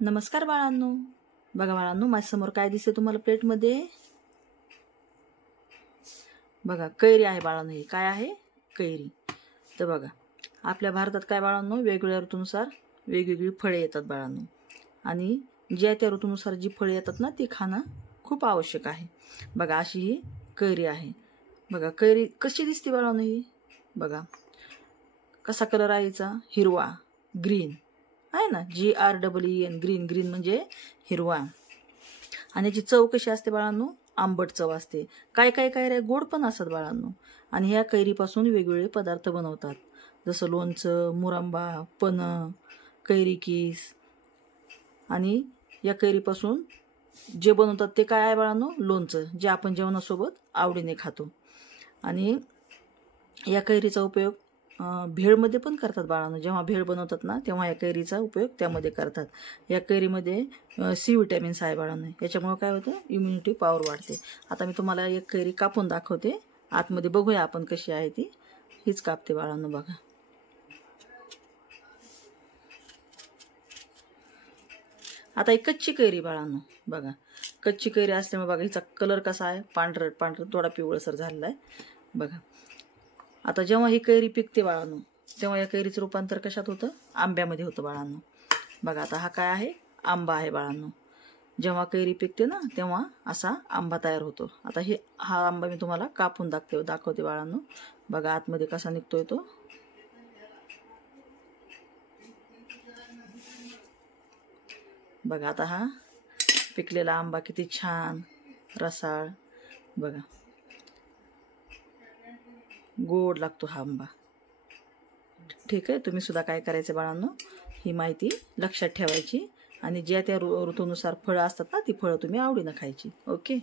नमस्कार बाळांनो, बघा बाळांनो, माझ्यासमोर काय दिसते तुम्हाला प्लेटमध्ये? बघा कैरी आहे बाळांनो. ही काय आहे? कैरी. तर बघा, आपल्या भारतात काय बाळांनो, वेगवेगळ्या ऋतूनुसार वेगवेगळी फळे येतात बाळांनो. आणि ज्या त्या ऋतूनुसार जी फळे येतात ना, ती खाणं खूप आवश्यक आहे. बघा, अशी ही कैरी आहे. बघा कैरी कशी दिसते बाळांनो. ही बघा कसा कलर आहे हिचा, हिरवा, ग्रीन आहे ना, GREEN, ग्रीन. ग्रीन म्हणजे हिरवा. आणि याची चव कशी असते बाळांनो? आंबट चव असते. काय काय कैऱ्या गोड पण असतात बाळांनो. आणि ह्या कैरीपासून वेगवेगळे पदार्थ बनवतात, जसं लोणचं, मुरंबा, पन्ह, कैरी किस. आणि या कैरीपासून जे बनवतात ते काय आहे बाळांनो? लोणचं, जे आपण जेवणासोबत आवडीने खातो. आणि या कैरीचा उपयोग भेळमध्ये पण करतात बाळांनो. जेव्हा भेळ बनवतात ना, तेव्हा या कैरीचा उपयोग त्यामध्ये करतात. या कैरीमध्ये C विटॅमिन्स आहे बाळांनो. याच्यामुळे काय होतं? इम्युनिटी पॉवर वाढते. आता मी तुम्हाला एक कैरी कापून दाखवते. आतमध्ये बघूया आपण कशी आहे ती. हीच कापते बाळांनो. बघा, आता एक कच्ची कैरी बाळांनो. बघा, कच्ची कैरी असल्यामुळे बघा हिचा कलर कसा आहे? पांढरट पांढरट, थोडा पिवळसर झालेला आहे. बघा, आता जेव्हा ही कैरी पिकते बाळांनो, तेव्हा या कैरीचं रूपांतर कशात होतं? आंब्यामध्ये होतं बाळांनो. बघा, आता हा काय आहे? आंबा आहे बाळांनो. जेव्हा कैरी पिकते ना, तेव्हा असा आंबा तयार होतो. आता हा आंबा मी तुम्हाला कापून दाखवते बाळांनो. बघा आतमध्ये कसा निघतोय तो. बघा, आता हा पिकलेला आंबा किती छान रसाळ. बघा, गोड लागतो हा आंबा. ठीक आहे, तुम्ही सुद्धा काय करायचं बाळांनो, ही माहिती लक्षात ठेवायची. आणि ज्या त्या ऋतूनुसार फळं असतात ना, ती फळं तुम्ही आवडीनं खायची. ओके.